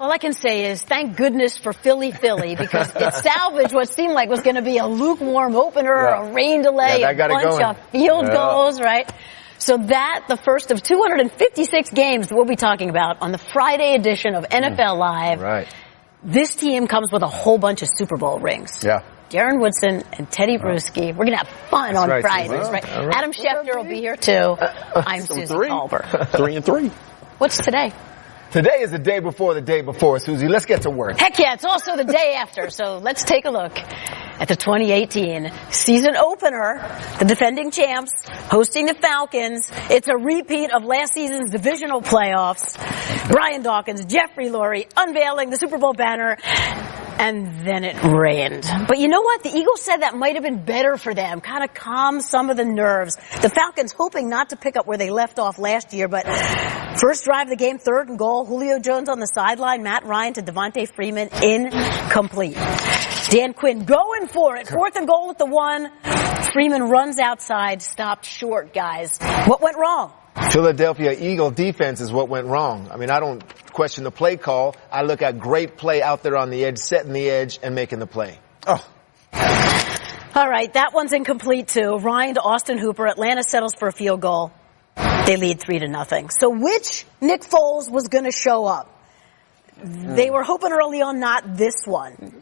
All I can say is thank goodness for Philly, because it salvaged what seemed like was going to be a lukewarm opener, a rain delay, a bunch of field goals, right? So that, the first of 256 games that we'll be talking about on the Friday edition of NFL Live. Right. This team comes with a whole bunch of Super Bowl rings. Yeah. Darren Woodson and Teddy Bruschi. We're going to have fun on Fridays, right? Adam Schefter will be here, too. I'm Susie Culver. 3-3. What's today? Today is the day before, Susie. Let's get to work. Heck yeah, it's also the day after. So let's take a look at the 2018 season opener. The defending champs hosting the Falcons. It's a repeat of last season's divisional playoffs. Brian Dawkins, Jeffrey Lurie unveiling the Super Bowl banner. And then it rained. But you know what? The Eagles said that might have been better for them, kind of calm some of the nerves. The Falcons hoping not to pick up where they left off last year, but first drive of the game, 3rd and goal. Julio Jones on the sideline, Matt Ryan to Devontae Freeman, incomplete. Dan Quinn going for it, 4th and goal at the 1. Freeman runs outside, stopped short, guys. What went wrong? Philadelphia Eagle defense is what went wrong. I mean, I don't question the play call. I look at great play out there on the edge, setting the edge and making the play. Oh. All right, that one's incomplete too. Ryan to Austin Hooper. Atlanta settles for a field goal. They lead 3-0. So which Nick Foles was going to show up? They were hoping early on not this one.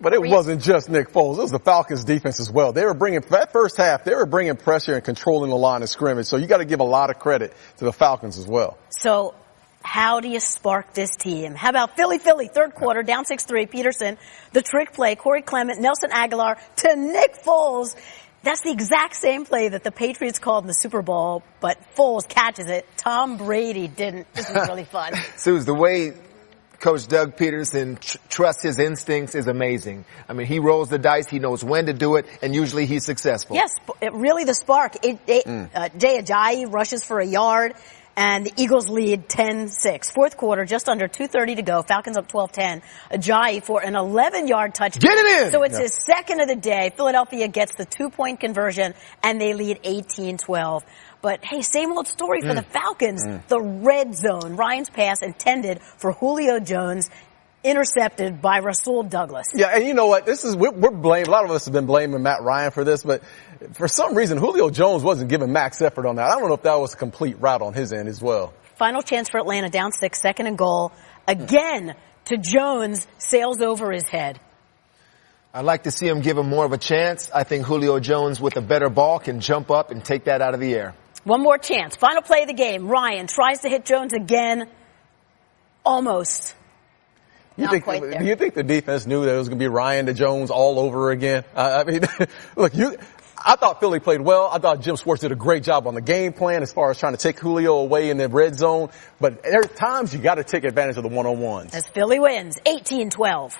But it wasn't just Nick Foles. It was the Falcons' defense as well. They were bringing, that first half, they were bringing pressure and controlling the line of scrimmage. So you got to give a lot of credit to the Falcons as well. So how do you spark this team? How about Philly, 3rd quarter, down 6-3, Peterson, the trick play, Corey Clement, Nelson Aguilar to Nick Foles. That's the exact same play that the Patriots called in the Super Bowl, but Foles catches it. Tom Brady didn't. This was really fun. Suze, the way Coach Doug Peterson trusts his instincts is amazing. I mean, he rolls the dice, he knows when to do it, and usually he's successful. Yes, really the spark. Jay Ajayi rushes for a yard, and the Eagles lead 10-6. 4th quarter, just under 2:30 to go. Falcons up 12-10. Ajayi for an 11-yard touchdown. Get it in! So it's his second of the day. Philadelphia gets the 2-point conversion, and they lead 18-12. But, hey, same old story for the Falcons. The red zone. Ryan's pass intended for Julio Jones, intercepted by Rasul Douglas. Yeah, and you know what? We're blaming, a lot of us have been blaming Matt Ryan for this, but for some reason, Julio Jones wasn't giving max effort on that. I don't know if that was a complete route on his end as well. Final chance for Atlanta, down 6, 2nd and goal. Again to Jones, sails over his head. I'd like to see him give him more of a chance. I think Julio Jones, with a better ball, can jump up and take that out of the air. One more chance. Final play of the game. Ryan tries to hit Jones again. Almost. Do you think the defense knew that it was going to be Ryan to Jones all over again? I mean, look, I thought Philly played well. I thought Jim Schwartz did a great job on the game plan as far as trying to take Julio away in the red zone. But there are times you got to take advantage of the one-on-ones. As Philly wins, 18-12.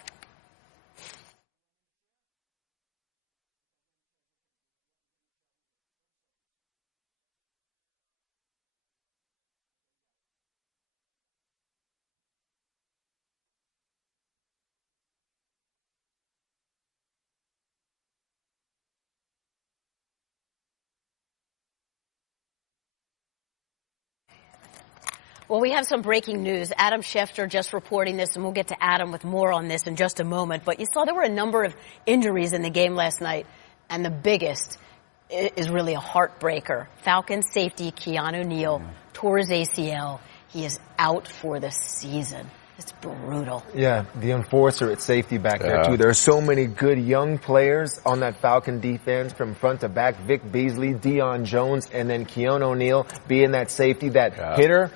Well, we have some breaking news. Adam Schefter just reporting this, and we'll get to Adam with more on this in just a moment. But you saw there were a number of injuries in the game last night, and the biggest is really a heartbreaker. Falcons safety Keanu Neal tore his ACL. He is out for the season. It's brutal. Yeah, the enforcer at safety back there, too. There are so many good young players on that Falcon defense from front to back. Vic Beasley, Deion Jones, and then Keanu Neal being that safety, that hitter.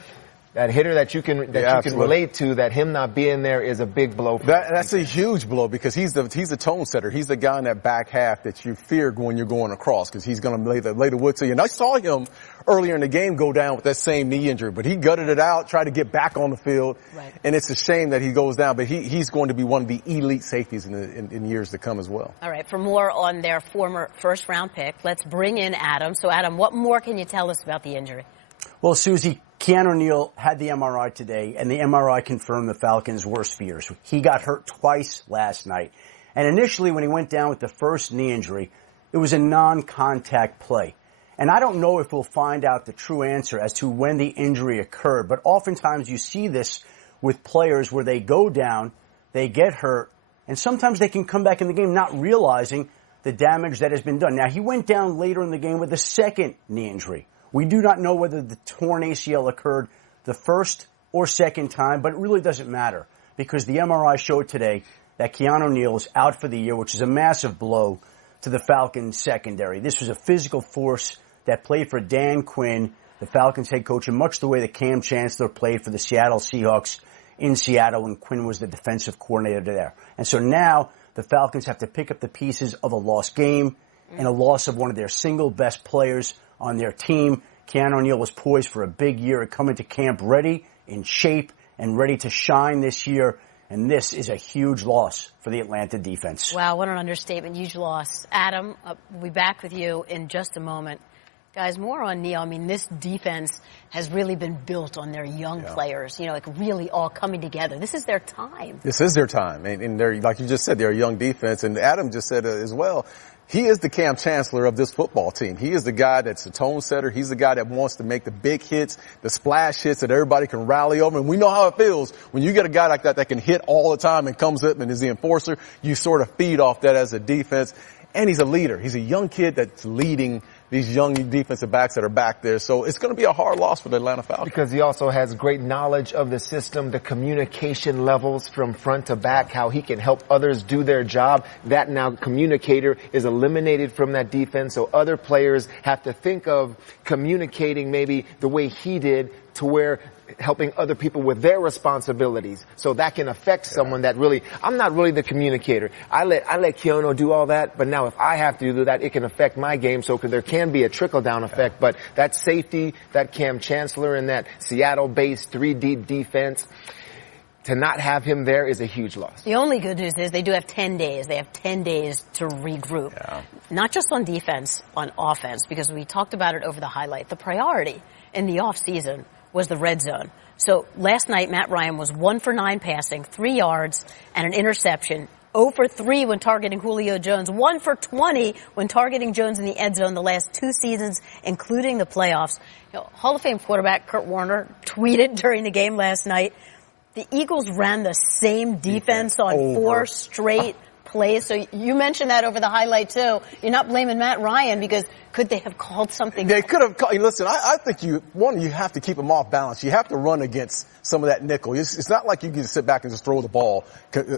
That hitter that you can relate to, that him not being there is a big blow. That's a huge blow because he's the tone setter. He's the guy in that back half that you fear when you're going across because he's going to lay the wood to you. And I saw him earlier in the game go down with that same knee injury, but he gutted it out, tried to get back on the field. Right. And it's a shame that he goes down, but he's going to be one of the elite safeties in years to come as well. All right, for more on their former first-round pick, let's bring in Adam. So, Adam, what more can you tell us about the injury? Well, Susie, Keanu Neal had the MRI today, and the MRI confirmed the Falcons' worst fears. He got hurt twice last night. And initially, when he went down with the first knee injury, it was a non-contact play. And I don't know if we'll find out the true answer as to when the injury occurred, but oftentimes you see this with players where they go down, they get hurt, and sometimes they can come back in the game not realizing the damage that has been done. Now, he went down later in the game with a second knee injury. We do not know whether the torn ACL occurred the first or second time, but it really doesn't matter because the MRI showed today that Keanu Neal is out for the year, which is a massive blow to the Falcons secondary. This was a physical force that played for Dan Quinn, the Falcons head coach, in much the way that Cam Chancellor played for the Seattle Seahawks in Seattle when Quinn was the defensive coordinator there. And so now the Falcons have to pick up the pieces of a lost game and a loss of one of their single best players on their team. Keanu Neal was poised for a big year, coming to camp ready, in shape, and ready to shine this year. And this is a huge loss for the Atlanta defense. Wow, what an understatement. Huge loss. Adam, we'll be back with you in just a moment. Guys, more on Neal. I mean, this defense has really been built on their young players, you know, like really all coming together. This is their time. This is their time. And they're, like you just said, they're a young defense. And Adam just said as well, he is the Cam Chancellor of this football team. He is the guy that's the tone setter. He's the guy that wants to make the big hits, the splash hits that everybody can rally over. And we know how it feels when you get a guy like that that can hit all the time and comes up and is the enforcer. You sort of feed off that as a defense. And he's a leader. He's a young kid that's leading these young defensive backs that are back there. So it's going to be a hard loss for the Atlanta Falcons. Because he also has great knowledge of the system, the communication levels from front to back, how he can help others do their job. That now communicator is eliminated from that defense. So other players have to think of communicating maybe the way he did to where helping other people with their responsibilities. So that can affect someone that really, I'm not really the communicator. I let Keanu do all that, but now if I have to do that, it can affect my game. So there can be a trickle-down effect. But that safety, that Cam Chancellor and that Seattle-based 3-deep defense, to not have him there is a huge loss. The only good news is they do have 10 days. They have 10 days to regroup. Not just on defense, on offense, because we talked about it over the highlight. The priority in the offseason was the red zone. So last night, Matt Ryan was 1 for 9 passing, 3 yards, and an interception. 0 for 3 when targeting Julio Jones. 1 for 20 when targeting Jones in the end zone the last 2 seasons, including the playoffs. You know, Hall of Fame quarterback Kurt Warner tweeted during the game last night, the Eagles ran the same defense on 4 straight plays. So you mentioned that over the highlight, too. You're not blaming Matt Ryan because could they have called something? They could have called. Listen, I think you have to keep them off balance. You have to run against some of that nickel. It's not like you can sit back and just throw the ball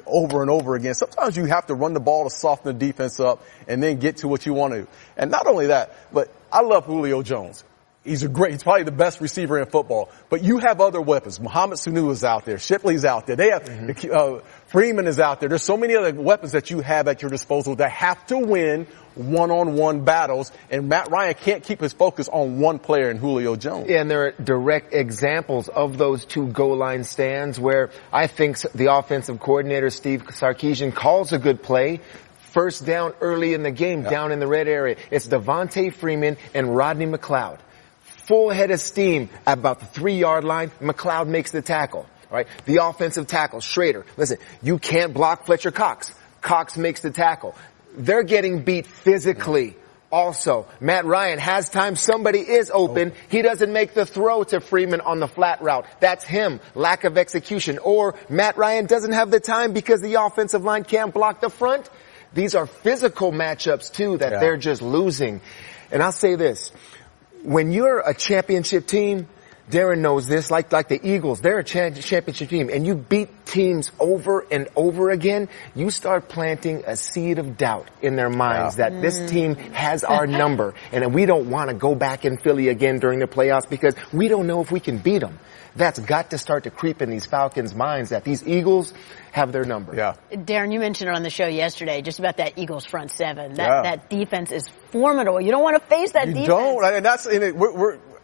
over and over again. Sometimes you have to run the ball to soften the defense up and then get to what you want to. And not only that, but I love Julio Jones. He's probably the best receiver in football. But you have other weapons. Mohamed Sanu is out there. Shipley's out there. They have Freeman is out there. There's so many other weapons that you have at your disposal that have to win one-on-one battles. And Matt Ryan can't keep his focus on one player in Julio Jones. Yeah, and there are direct examples of those 2 goal line stands where I think the offensive coordinator, Steve Sarkisian, calls a good play. First down early in the game, down in the red area. It's Devontae Freeman and Rodney McLeod. Full head of steam at about the 3-yard line. McLeod makes the tackle, right? The offensive tackle, Schrader. Listen, you can't block Fletcher Cox. Cox makes the tackle. They're getting beat physically. Also, Matt Ryan has time. Somebody is open. He doesn't make the throw to Freeman on the flat route. That's him. Lack of execution. Or Matt Ryan doesn't have the time because the offensive line can't block the front. These are physical matchups, too, that they're just losing. And I'll say this. When you're a championship team, Darren knows this, like the Eagles, they're a championship team, and you beat teams over and over again, you start planting a seed of doubt in their minds that this team has our number, and we don't want to go back in Philly again during the playoffs because we don't know if we can beat them. That's got to start to creep in these Falcons' minds that these Eagles have their number. Yeah. Darren, you mentioned it on the show yesterday, just about that Eagles front seven. That defense is formidable. You don't want to face that defense. You don't, and that's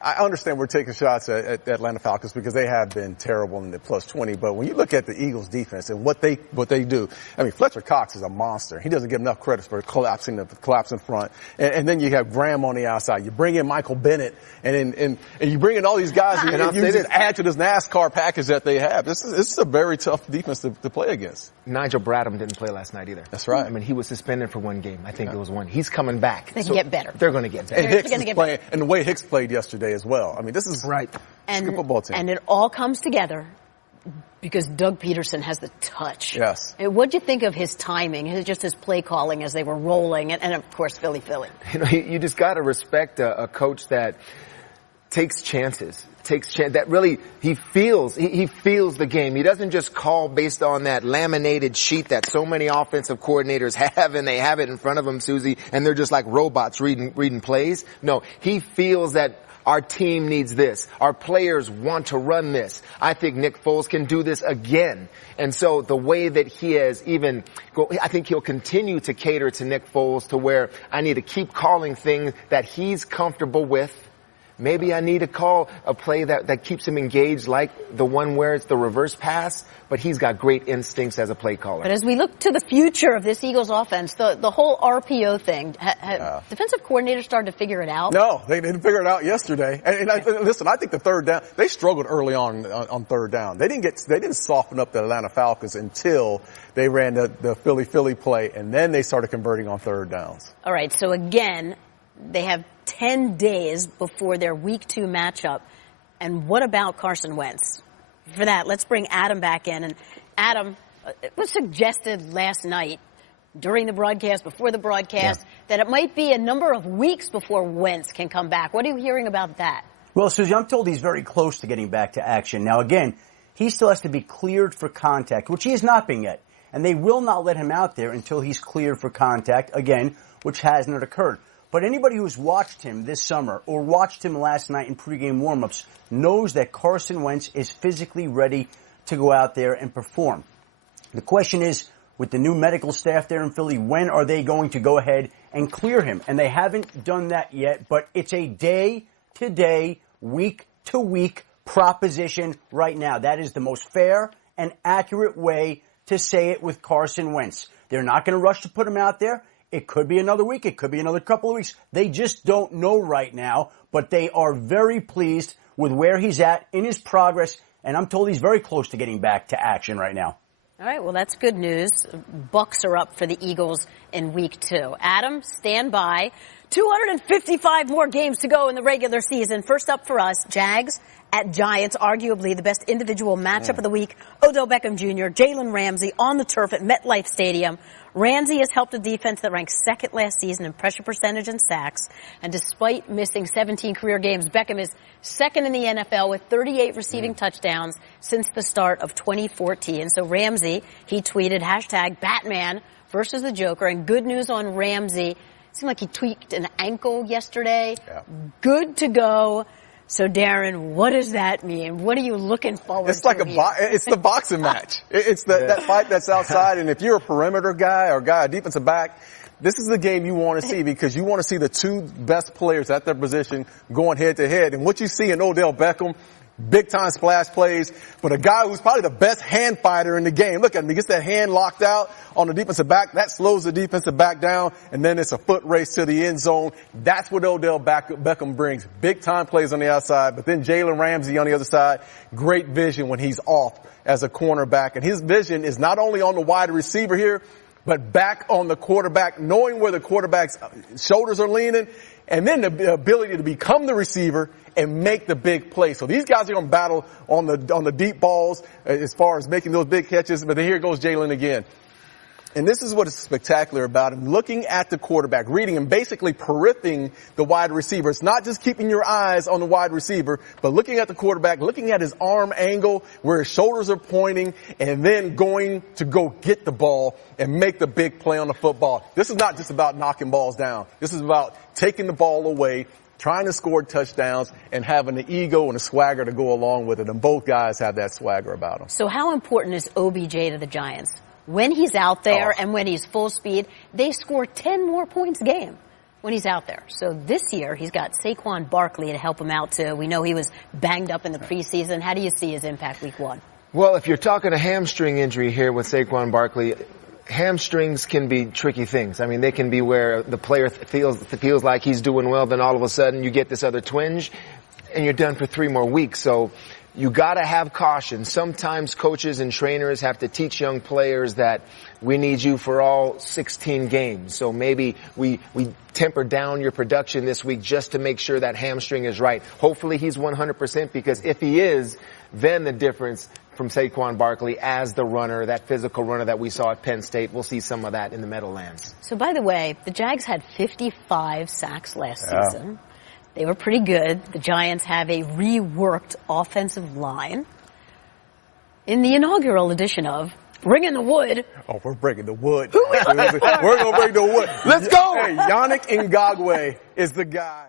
I understand we're taking shots at Atlanta Falcons because they have been terrible in the +20. But when you look at the Eagles defense and what they do, I mean, Fletcher Cox is a monster. He doesn't get enough credit for collapsing in front. And then you have Graham on the outside. You bring in Michael Bennett and you bring in all these guys and you just add to this NASCAR package that they have. This is a very tough defense to play against. Nigel Bradham didn't play last night either. That's right. I mean, he was suspended for 1 game. I think it was 1. He's coming back. They can get better. They're going to get better. And Hicks is playing, and the way Hicks played yesterday as well. I mean, this is right. a good football team. And it all comes together because Doug Peterson has the touch. Yes. What'd you think of his timing, just his play calling as they were rolling, and of course, Philly. You just got to respect a coach that takes chances. That really, he feels the game. He doesn't just call based on that laminated sheet that so many offensive coordinators have, and they have it in front of them, Susie, and they're just like robots reading plays. No, he feels that our team needs this. Our players want to run this. I think Nick Foles can do this again. And so the way that he has I think he'll continue to cater to Nick Foles to where I need to keep calling things that he's comfortable with. Maybe I need to call a play that keeps him engaged, like the one where it's the reverse pass, but he's got great instincts as a play caller. But as we look to the future of this Eagles offense, the whole RPO thing, defensive coordinators started to figure it out? No, they didn't figure it out yesterday. Listen, I think the third down, they struggled early on third down. They didn't soften up the Atlanta Falcons until they ran the Philly play, and then they started converting on third downs. All right, so again, they have 10 days before their Week 2 matchup. And what about Carson Wentz? For that, let's bring Adam back in. And Adam, it was suggested last night during the broadcast, before the broadcast, that it might be a number of weeks before Wentz can come back. What are you hearing about that? Well, Susie, I'm told he's very close to getting back to action. Now, again, he still has to be cleared for contact, which he has not been yet. And they will not let him out there until he's cleared for contact, again, which has not occurred. But anybody who's watched him this summer or watched him last night in pregame warmups knows that Carson Wentz is physically ready to go out there and perform. The question is, with the new medical staff there in Philly, when are they going to go ahead and clear him? And they haven't done that yet, but it's a day-to-day, week-to-week proposition right now. That is the most fair and accurate way to say it with Carson Wentz. They're not going to rush to put him out there. It could be another week. It could be another couple of weeks. They just don't know right now, but they are very pleased with where he's at in his progress, and I'm told he's very close to getting back to action right now. All right, well, that's good news. Bucks are up for the Eagles in Week 2. Adam, stand by. 255 more games to go in the regular season. First up for us, Jags at Giants, arguably the best individual matchup of the week. Odell Beckham Jr., Jalen Ramsey on the turf at MetLife Stadium. Ramsey has helped a defense that ranked second last season in pressure percentage and sacks. And despite missing 17 career games, Beckham is second in the NFL with 38 receiving touchdowns since the start of 2014. So Ramsey, he tweeted, #Batman versus the Joker. And good news on Ramsey. It seemed like he tweaked an ankle yesterday. Yeah. Good to go. So, Darren, what does that mean? What are you looking forward to? It's like it's the boxing match. It's that fight that's outside. And if you're a perimeter guy or a defensive back, this is the game you want to see because you want to see the two best players at their position going head to head. And what you see in Odell Beckham, big time splash plays, but a guy who's probably the best hand fighter in the game. Look at him. He gets that hand locked out on the defensive back. That slows the defensive back down, and then it's a foot race to the end zone. That's what Odell Beckham brings. Big time plays on the outside, but then Jalen Ramsey on the other side, great vision when he's off as a cornerback. And his vision is not only on the wide receiver here, but back on the quarterback, knowing where the quarterback's shoulders are leaning, and then the ability to become the receiver and make the big play. So these guys are going to battle on the deep balls as far as making those big catches. But then here goes Jalen again. And this is what is spectacular about him. Looking at the quarterback, reading him, basically periffing the wide receiver. It's not just keeping your eyes on the wide receiver, but looking at the quarterback, looking at his arm angle, where his shoulders are pointing, and then going to go get the ball and make the big play on the football. This is not just about knocking balls down. This is about taking the ball away, trying to score touchdowns, and having the ego and the swagger to go along with it. And both guys have that swagger about them. So how important is OBJ to the Giants? When he's out there and when he's full speed, they score 10 more points a game when he's out there. So this year, he's got Saquon Barkley to help him out, too. We know he was banged up in the preseason. How do you see his impact Week 1? Well, if you're talking a hamstring injury here with Saquon Barkley, hamstrings can be tricky things. I mean, they can be where the player feels like he's doing well, then all of a sudden you get this other twinge, and you're done for 3 more weeks. So you got to have caution. Sometimes coaches and trainers have to teach young players that we need you for all 16 games. So maybe we temper down your production this week just to make sure that hamstring is right. Hopefully he's 100%, because if he is, then the difference from Saquon Barkley as the runner, that physical runner that we saw at Penn State. We'll see some of that in the Meadowlands. So, by the way, the Jags had 55 sacks last season. They were pretty good. The Giants have a reworked offensive line. In the inaugural edition of Bringing the Wood. Oh, we're bringing the wood. We're going to bring the wood. Let's go. Hey, Yannick Ngakoue is the guy.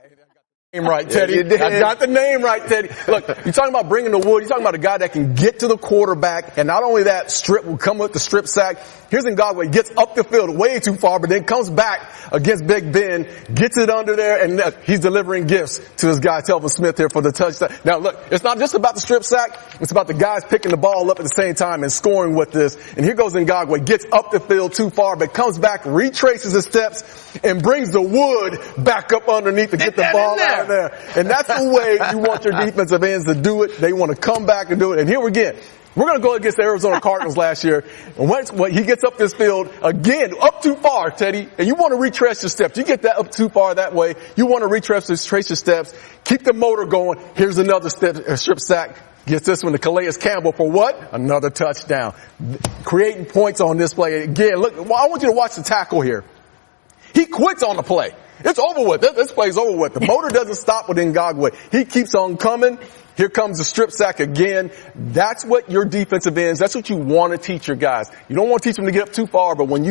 Name right, Teddy. I got the name right, Teddy. Look, you're talking about bringing the wood. You're talking about a guy that can get to the quarterback, and not only that, strip will come with the strip sack. Here's Ngakoue. He gets up the field way too far, but then comes back against Big Ben, gets it under there, and he's delivering gifts to this guy, Telvin Smith, here for the touchdown. Now, look, it's not just about the strip sack. It's about the guys picking the ball up at the same time and scoring with this. And here goes Ngakoue. Gets up the field too far, but comes back, retraces his steps, and brings the wood back up underneath to get the ball out of there. And that's the way you want your defensive ends to do it. They want to come back and do it. And here again, we're going to go against the Arizona Cardinals last year. And once he gets up this field, again, up too far, Teddy, and you want to retrace your steps. You get that up too far that way. You want to retrace your steps. Keep the motor going. Here's another strip sack. Gets this one to Calais Campbell for what? Another touchdown. Creating points on this play. Again, look, I want you to watch the tackle here. He quits on the play. It's over with. This play's over with. The motor doesn't stop with Ngakoue. He keeps on coming. Here comes the strip sack again. That's what your defensive ends, that's what you want to teach your guys. You don't want to teach them to get up too far, but when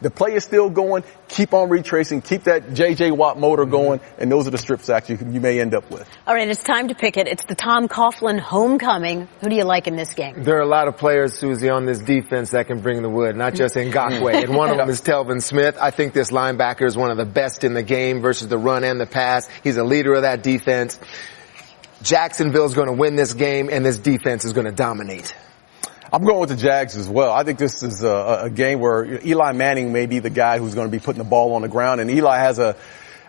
the play is still going, keep on retracing, keep that J.J. Watt motor going, and those are the strip sacks you may end up with. All right, it's time to pick it. It's the Tom Coughlin homecoming. Who do you like in this game? There are a lot of players, Susie, on this defense that can bring the wood, not just Ngakoue. And one of them is Telvin Smith. I think this linebacker is one of the best in the game versus the run and the pass. He's a leader of that defense. Jacksonville's going to win this game, and this defense is going to dominate. I'm going with the Jags as well. I think this is a game where Eli Manning may be the guy who's going to be putting the ball on the ground, and Eli has a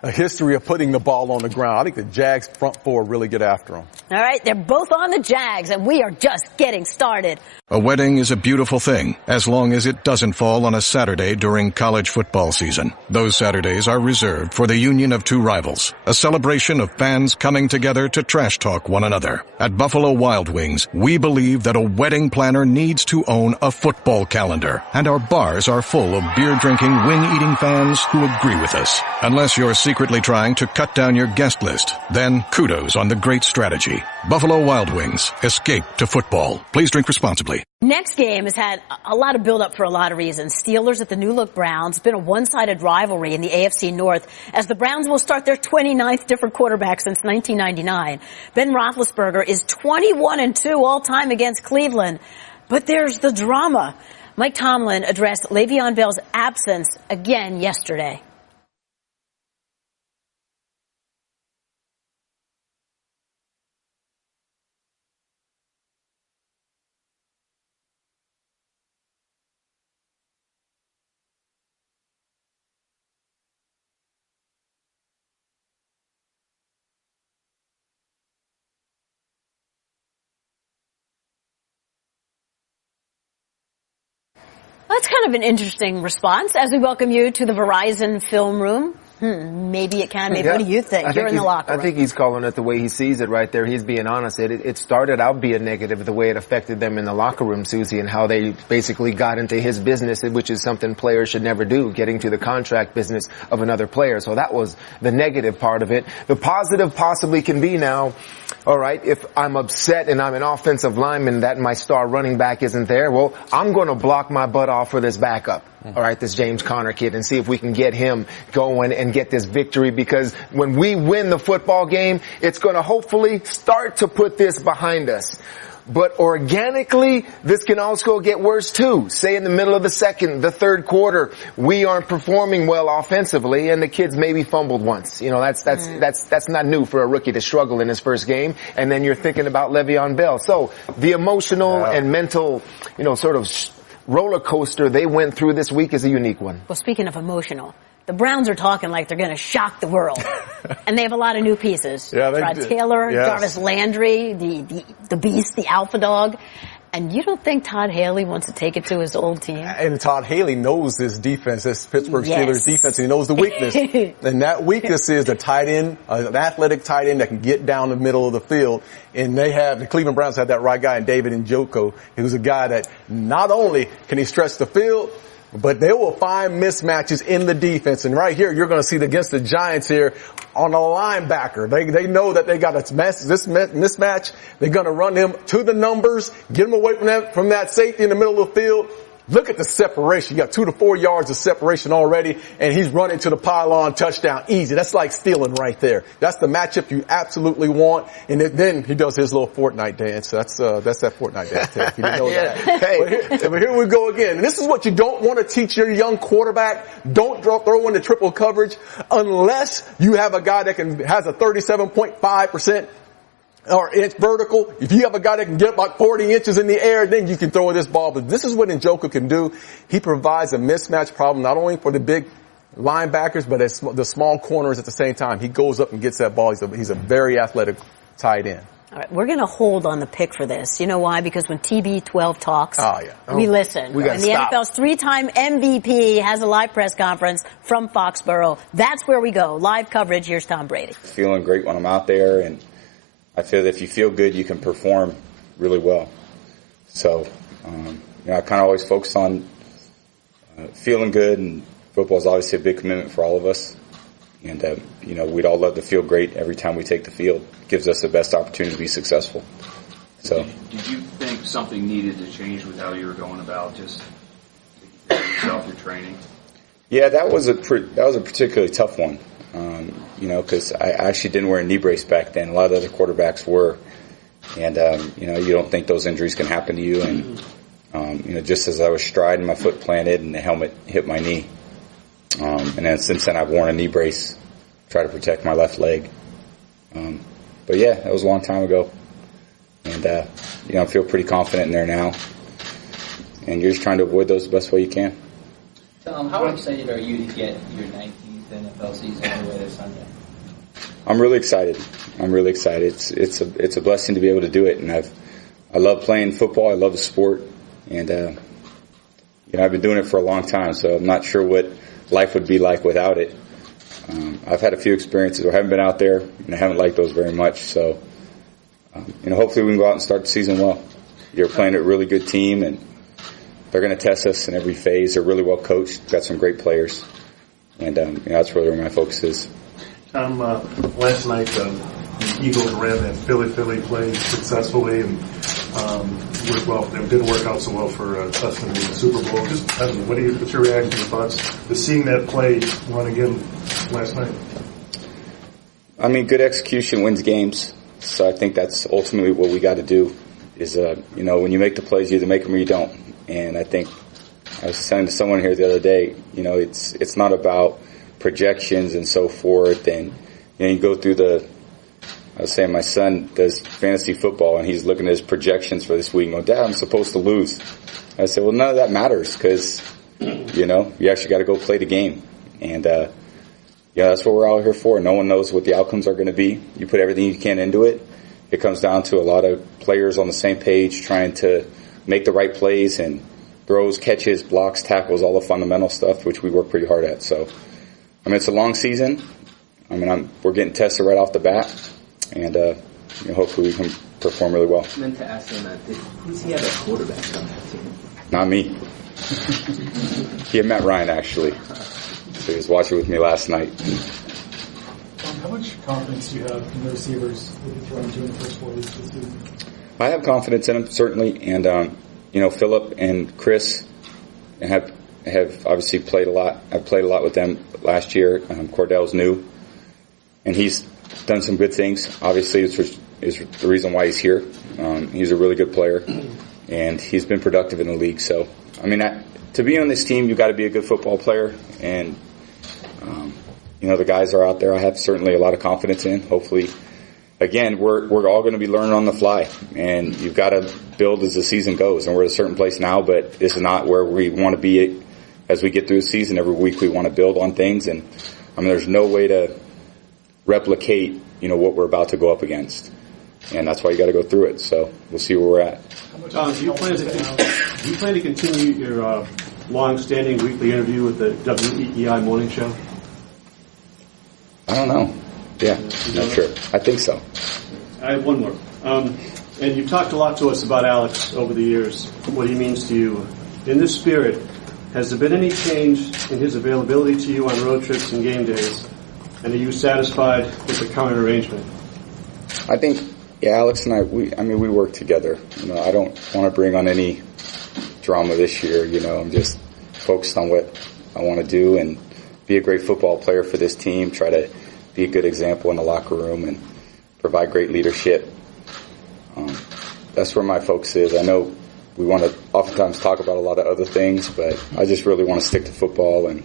history of putting the ball on the ground. I think the Jags front four really get after him. All right, they're both on the Jags, and we are just getting started. A wedding is a beautiful thing, as long as it doesn't fall on a Saturday during college football season. Those Saturdays are reserved for the union of two rivals, a celebration of fans coming together to trash talk one another. At Buffalo Wild Wings, we believe that a wedding planner needs to own a football calendar, and our bars are full of beer-drinking, wing-eating fans who agree with us. Unless you're secretly trying to cut down your guest list, then kudos on the great strategy. Buffalo Wild Wings, escape to football. Please drink responsibly. Next game has had a lot of build-up for a lot of reasons. Steelers at the new-look Browns. It's been a one-sided rivalry in the AFC North as the Browns will start their 29th different quarterback since 1999. Ben Roethlisberger is 21-2 all-time against Cleveland. But there's the drama. Mike Tomlin addressed Le'Veon Bell's absence again yesterday. That's kind of an interesting response as we welcome you to the Verizon film room. Maybe it can. Maybe. What do you think? You're in the locker room. I think he's calling it the way he sees it right there. He's being honest. It started out being negative, the way it affected them in the locker room, Susie, and how they basically got into his business, which is something players should never do, getting to the contract business of another player. So that was the negative part of it. The positive possibly can be now, all right, if I'm upset and I'm an offensive lineman that my star running back isn't there, well, I'm going to block my butt off for this backup. All right, this James Conner kid, and see if we can get him going and get this victory, because when we win the football game, it's going to hopefully start to put this behind us. But organically, this can also get worse too. Say in the middle of the third quarter, we aren't performing well offensively, and the kids maybe fumbled once. You know, that's not new for a rookie to struggle in his first game. And then you're thinking about Le'Veon Bell. So the emotional and mental, sort of roller coaster they went through this week is a unique one. Well, speaking of emotional, the Browns are talking like they're going to shock the world. And they have a lot of new pieces. Yeah, they Rod did. Taylor, Yes. Jarvis Landry, the beast, the alpha dog. And you don't think Todd Haley wants to take it to his old team? And Todd Haley knows this defense, this Pittsburgh Steelers defense, and he knows the weakness. And that weakness is the tight end, an athletic tight end that can get down the middle of the field. And the Cleveland Browns have that right guy in David Njoku, who's a guy that not only can he stretch the field, but they will find mismatches in the defense. And right here, you're going to see against the Giants here on a linebacker. They know that they got this mismatch. They're going to run him to the numbers, get him away from that safety in the middle of the field. Look at the separation. You got 2 to 4 yards of separation already, and he's running to the pylon, touchdown, easy. That's like stealing right there. That's the matchup you absolutely want. And then he does his little Fortnite dance. That's that Fortnite dance. If you didn't know that. Hey, but here we go again. And this is what you don't want to teach your young quarterback. Don't throw in the triple coverage unless you have a guy that has a 37.5% or inch vertical. If you have a guy that can get about 40 inches in the air, then you can throw this ball. But this is what Njoku can do. He provides a mismatch problem not only for the big linebackers, but the small corners at the same time. He goes up and gets that ball. He's a very athletic tight end. All right, we're going to hold on the pick for this. You know why? Because when TB12 talks, we listen. And the NFL's 3-time MVP has a live press conference from Foxborough. That's where we go. Live coverage. Here's Tom Brady. Feeling great when I'm out there, and I feel that if you feel good, you can perform really well. So, I kind of always focus on feeling good, and football is obviously a big commitment for all of us. And, we'd all love to feel great every time we take the field. It gives us the best opportunity to be successful. So, did you think something needed to change with how you were going about just taking care of yourself, your training? Yeah, that was a particularly tough one. Because I actually didn't wear a knee brace back then. A lot of the other quarterbacks were. And, you don't think those injuries can happen to you. And, just as I was striding, my foot planted and the helmet hit my knee. And then since then I've worn a knee brace, try to protect my left leg. But yeah, that was a long time ago. And, I feel pretty confident in there now. And you're just trying to avoid those the best way you can. How excited are you to get your 19th NFL season away this Sunday? I'm really excited. It's a blessing to be able to do it, and I love playing football. I love the sport, and I've been doing it for a long time. So I'm not sure what life would be like without it. I've had a few experiences where I haven't been out there, and I haven't liked those very much. So hopefully we can go out and start the season well. You're playing a really good team, and they're going to test us in every phase. They're really well coached. Got some great players. And that's really where my focus is. Last night, the Eagles ran that Philly play successfully and worked well. It didn't work out so well for us in the Super Bowl. Just, what's your reaction, your thoughts to seeing that play run again last night? I mean, good execution wins games. So I think that's ultimately what we got to do is, when you make the plays, you either make them or you don't. And I think I was saying to someone here the other day, it's not about projections and so forth. And, you go through I was saying my son does fantasy football and he's looking at his projections for this week. Dad, I'm supposed to lose. I said, well, none of that matters because, you actually got to go play the game. And, that's what we're all here for. No one knows what the outcomes are going to be. You put everything you can into it. It comes down to a lot of players on the same page trying to make the right plays and throws, catches, blocks, tackles, all the fundamental stuff, which we work pretty hard at. So, it's a long season. We're getting tested right off the bat, and hopefully we can perform really well. I meant to ask him that. Who's he have a quarterback on that team? Not me. He had Matt Ryan, actually. So he was watching with me last night. How much confidence do you have in the receivers that you're throwing to in the first 4 weeks of the season? I have confidence in them, certainly, and Philip and Chris have obviously played a lot. I've played a lot with them last year. Cordell's new, and he's done some good things. Obviously, is the reason why he's here. He's a really good player, and he's been productive in the league. So, to be on this team, you've got to be a good football player, and the guys are out there. I have certainly a lot of confidence in. Hopefully. Again, we're all going to be learning on the fly, and you've got to build as the season goes. And we're at a certain place now, but this is not where we want to be as we get through the season. Every week we want to build on things, and there's no way to replicate what we're about to go up against. And that's why you got to go through it. So we'll see where we're at. Tom, do you plan to continue your long-standing weekly interview with the WEEI morning show? I don't know. Yeah, not sure. I think so. I have one more. And you've talked a lot to us about Alex over the years, what he means to you. In this spirit, has there been any change in his availability to you on road trips and game days? And are you satisfied with the current arrangement? I think, yeah, Alex and I, we work together. I don't want to bring on any drama this year. I'm just focused on what I want to do and be a great football player for this team, try to be a good example in the locker room and provide great leadership. That's where my focus is. I know we want to oftentimes talk about a lot of other things, but I just really want to stick to football and,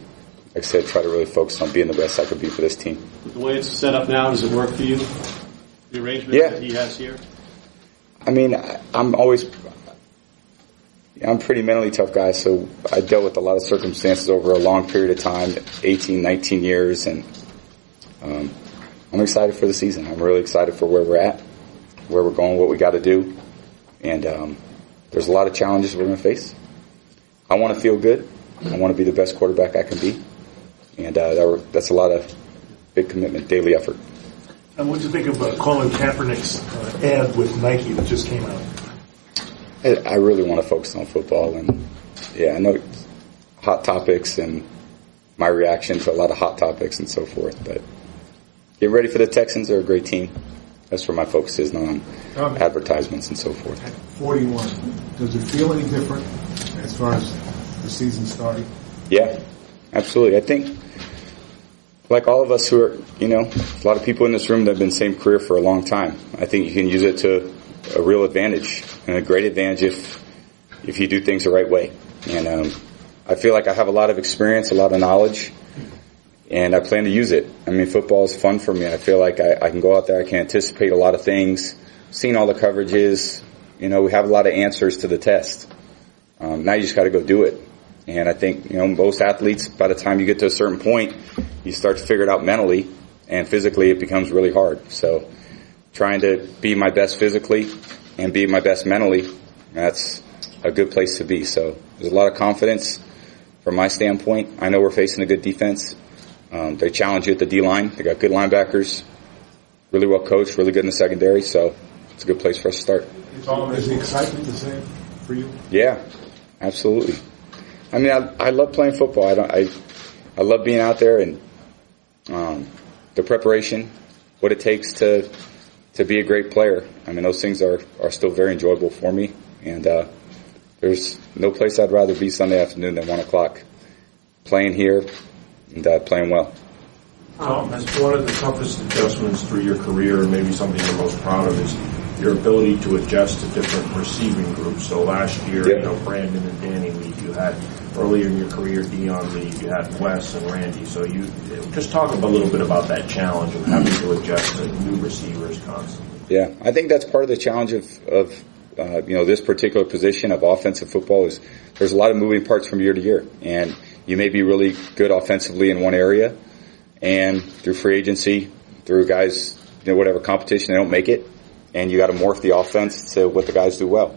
like I said, try to really focus on being the best I could be for this team. The way it's set up now, does it work for you? The arrangement that he has here? I'm a pretty mentally tough guy, so I dealt with a lot of circumstances over a long period of time, 18, 19 years, and I'm excited for the season. I'm really excited for where we're at, where we're going, what we got to do, and there's a lot of challenges we're going to face. I want to feel good. I want to be the best quarterback I can be, and that's a lot of big commitment, daily effort. And what do you think of Colin Kaepernick's ad with Nike that just came out? I really want to focus on football, and I know hot topics and my reaction to a lot of hot topics and so forth, but get ready for the Texans. They're a great team. That's where my focus is, not on advertisements and so forth. At 41, does it feel any different as far as the season starting? Yeah, absolutely. I think, like all of us who are, a lot of people in this room that have been same career for a long time, I think you can use it to a real advantage and a great advantage if you do things the right way. And I feel like I have a lot of experience, a lot of knowledge, and I plan to use it. Football is fun for me. I feel like I can go out there, I can anticipate a lot of things, seen all the coverages. We have a lot of answers to the test. Now you just got to go do it. And I think, most athletes, by the time you get to a certain point, you start to figure it out mentally, and physically it becomes really hard. So trying to be my best physically and be my best mentally, that's a good place to be. So there's a lot of confidence from my standpoint. I know we're facing a good defense. They challenge you at the D-line. They got good linebackers, really well coached, really good in the secondary. So it's a good place for us to start. Is the excitement the same for you? Yeah, absolutely. I love playing football. I love being out there and the preparation, what it takes to be a great player. Those things are still very enjoyable for me. And there's no place I'd rather be Sunday afternoon than 1 o'clock, playing here and playing well. As one of the toughest adjustments through your career, and maybe something you're most proud of, is your ability to adjust to different receiving groups. So last year, Brandon and Danny Leave. You had earlier in your career Dion Leave. You had Wes and Randy. So you just talk a little bit about that challenge of having to adjust to new receivers constantly. Yeah, I think that's part of the challenge of this particular position of offensive football is there's a lot of moving parts from year to year, and you may be really good offensively in one area, and through free agency, through guys, whatever competition, they don't make it, and you got to morph the offense to what the guys do well.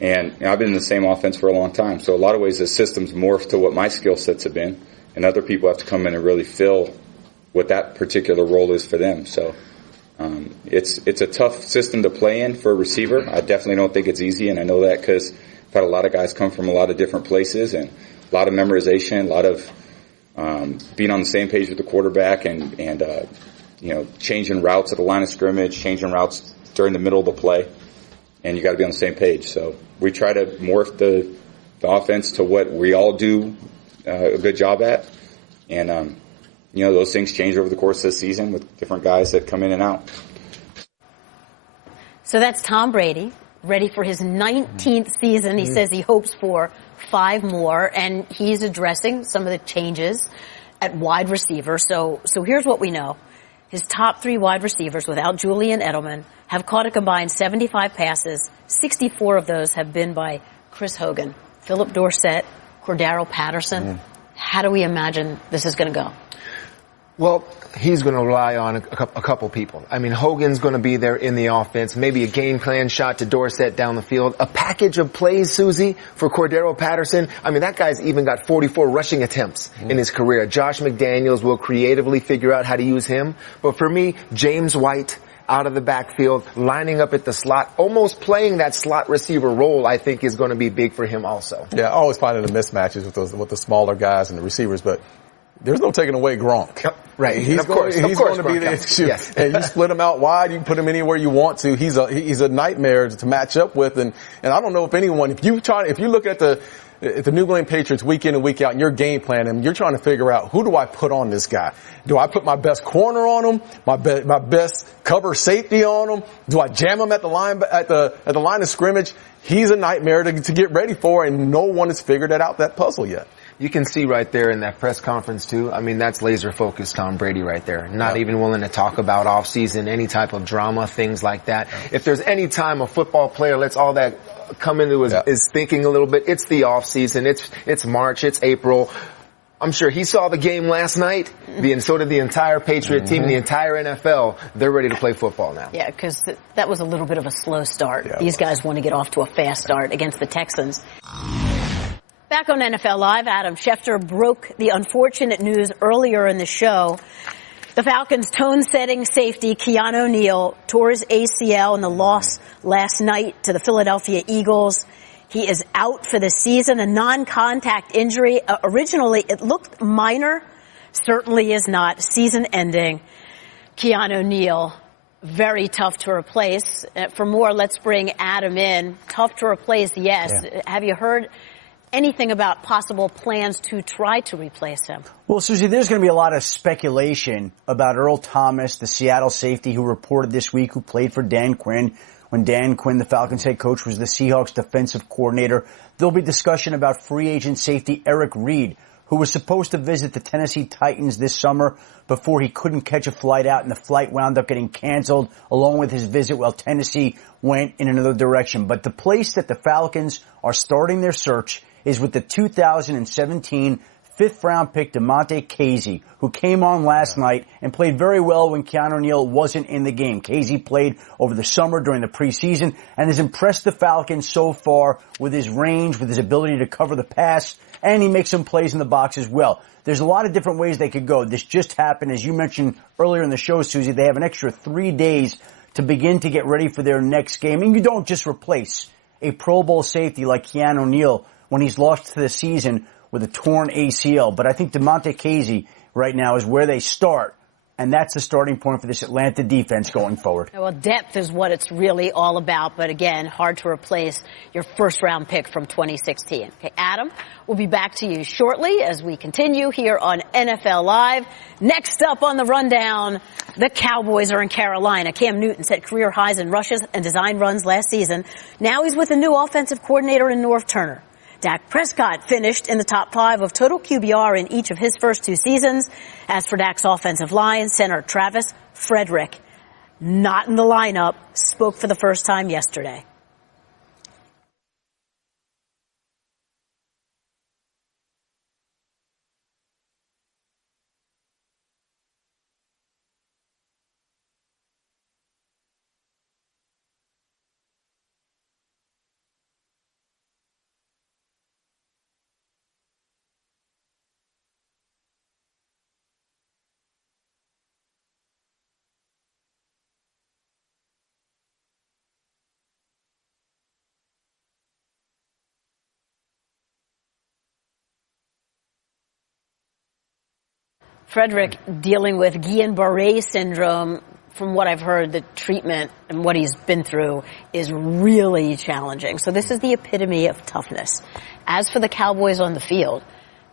And I've been in the same offense for a long time, so a lot of ways the systems morph to what my skill sets have been, and other people have to come in and really fill what that particular role is for them. So it's a tough system to play in for a receiver. I definitely don't think it's easy, and I know that because I've had a lot of guys come from a lot of different places, and a lot of memorization, a lot of being on the same page with the quarterback, and changing routes at the line of scrimmage, changing routes during the middle of the play, and you got to be on the same page. So we try to morph the offense to what we all do a good job at, and those things change over the course of the season with different guys that come in and out. So that's Tom Brady, ready for his 19th season. He says he hopes for 5 more, and he's addressing some of the changes at wide receiver. So here's what we know. His top 3 wide receivers, without Julian Edelman, have caught a combined 75 passes. 64 of those have been by Chris Hogan, Philip Dorsett, Cordero Patterson. How do we imagine this is going to go? Well, he's going to rely on a couple people. I mean, Hogan's going to be there in the offense, maybe a game plan shot to Dorsett down the field, a package of plays, Susie, for Cordero Patterson. I mean, that guy's even got 44 rushing attempts in his career. Josh McDaniels will creatively figure out how to use him. But for me, James White out of the backfield, lining up at the slot, almost playing that slot receiver role, I think is going to be big for him also. Yeah, always finding the mismatches with the smaller guys and the receivers, but there's no taking away Gronk. Right. He's going to be the issue. Yes. And you split him out wide, you can put him anywhere you want to. He's a nightmare to match up with. And I don't know if anyone, if you look at the New England Patriots week in and week out and your game plan, and you're trying to figure out, who do I put on this guy? Do I put my best corner on him? My best cover safety on him? Do I jam him at the line of scrimmage? He's a nightmare to get ready for, and no one has figured that puzzle yet. You can see right there in that press conference too. I mean, that's laser focused Tom Brady right there. Not even willing to talk about off season, any type of drama, things like that. If there's any time a football player lets all that come into his thinking a little bit, it's the off season. It's March, it's April. I'm sure he saw the game last night, and so did the entire Patriot team, the entire NFL. They're ready to play football now. Yeah, because that was a little bit of a slow start. These guys want to get off to a fast start against the Texans. Back on NFL Live, Adam Schefter broke the unfortunate news earlier in the show. The Falcons' tone-setting safety, Keanu Neal, tore his ACL in the loss last night to the Philadelphia Eagles. He is out for the season, a non-contact injury. Originally, it looked minor. Certainly is not. Season-ending. Keanu Neal, very tough to replace. For more, let's bring Adam in. Tough to replace, yes. Yeah. Have you heard anything about possible plans to try to replace him? Well, Susie, there's going to be a lot of speculation about Earl Thomas, the Seattle safety who reported this week, who played for Dan Quinn when Dan Quinn, the Falcons head coach, was the Seahawks defensive coordinator. There'll be discussion about free agent safety Eric Reed, who was supposed to visit the Tennessee Titans this summer before he couldn't catch a flight out, and the flight wound up getting canceled along with his visit while Tennessee went in another direction. But the place that the Falcons are starting their search is with the 2017 fifth-round pick DeMonte Casey, who came on last night and played very well when Keanu Neal wasn't in the game. Casey played over the summer during the preseason and has impressed the Falcons so far with his range, with his ability to cover the pass, and he makes some plays in the box as well. There's a lot of different ways they could go. This just happened, as you mentioned earlier in the show, Susie. They have an extra 3 days to begin to get ready for their next game. And you don't just replace a Pro Bowl safety like Keanu Neal when he's lost to the season with a torn ACL. But I think DeMonte Casey right now is where they start, and that's the starting point for this Atlanta defense going forward. Well, depth is what it's really all about, but again, hard to replace your first-round pick from 2016. Okay, Adam, we'll be back to you shortly as we continue here on NFL Live. Next up on the rundown, the Cowboys are in Carolina. Cam Newton set career highs in rushes and design runs last season. Now he's with a new offensive coordinator in North Turner. Dak Prescott finished in the top 5 of total QBR in each of his first 2 seasons. As for Dak's offensive line, center Travis Frederick, not in the lineup, spoke for the first time yesterday. Frederick dealing with Guillain-Barré syndrome. From what I've heard, the treatment and what he's been through is really challenging. So this is the epitome of toughness. As for the Cowboys on the field,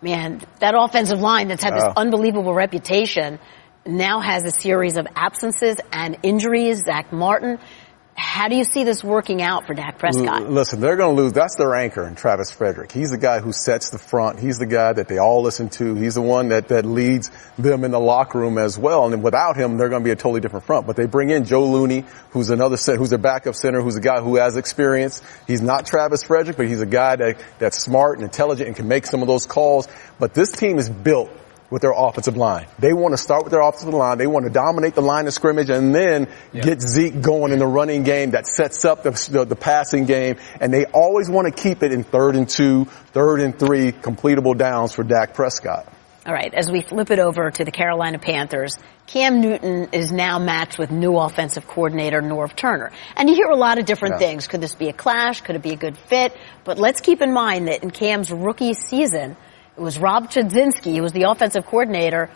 man, that offensive line that's had this unbelievable reputation now has a series of absences and injuries. Zach Martin. How do you see this working out for Dak Prescott? Listen, they're going to lose. That's their anchor in Travis Frederick. He's the guy who sets the front. He's the guy that they all listen to. He's the one that leads them in the locker room as well. And without him, they're going to be a totally different front. But they bring in Joe Looney, who's who's a backup center, who's a guy who has experience. He's not Travis Frederick, but he's a guy that's smart and intelligent and can make some of those calls. But this team is built with their offensive line. They want to start with their offensive line. They want to dominate the line of scrimmage and then get Zeke going in the running game that sets up the passing game. And they always want to keep it in 3rd and 2, 3rd and 3 completable downs for Dak Prescott. All right, as we flip it over to the Carolina Panthers, Cam Newton is now matched with new offensive coordinator Norv Turner. And you hear a lot of different things. Could this be a clash? Could it be a good fit? But let's keep in mind that in Cam's rookie season, it was Rob Chudzinski, who was the offensive coordinator,